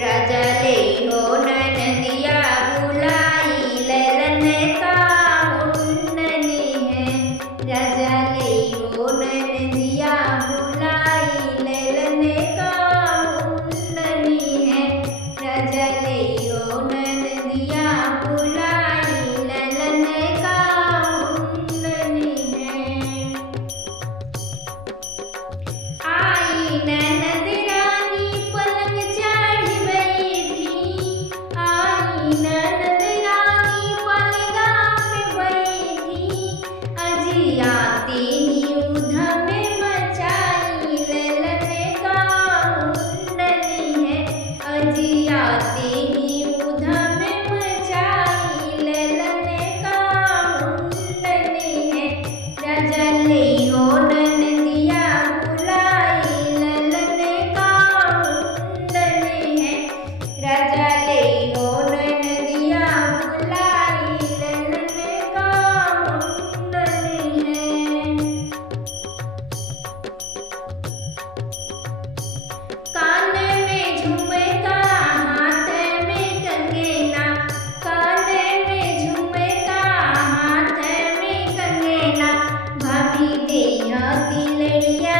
राजा ले हो ननदिया बुलाई ललन का मुन्ननी है। राजा ले हो ननदिया बुलाई ललन का मुन्ननी है। राजा ले हो ननदिया बुलाई ललन का मुन्ननी है। आई ननद रानी पलंग चढ़ बैठी। आई ननद रानी पलंगा पे बैठी। अजी आते ही उधम मचाई ललन का मुन्ननी है। अजी आते ही उधम मचाई ललन का मुन्ननी है। राजा ले हो ननदिया बुलाई ललन का मुन्ननी है। राजा ले हो ननदिया बुलाई ललन का मुन्ननी है। कान में झुमका हाथ में कंगना। कान में झुमका हाथ में कंगना। भाभी देहा तिलड़िया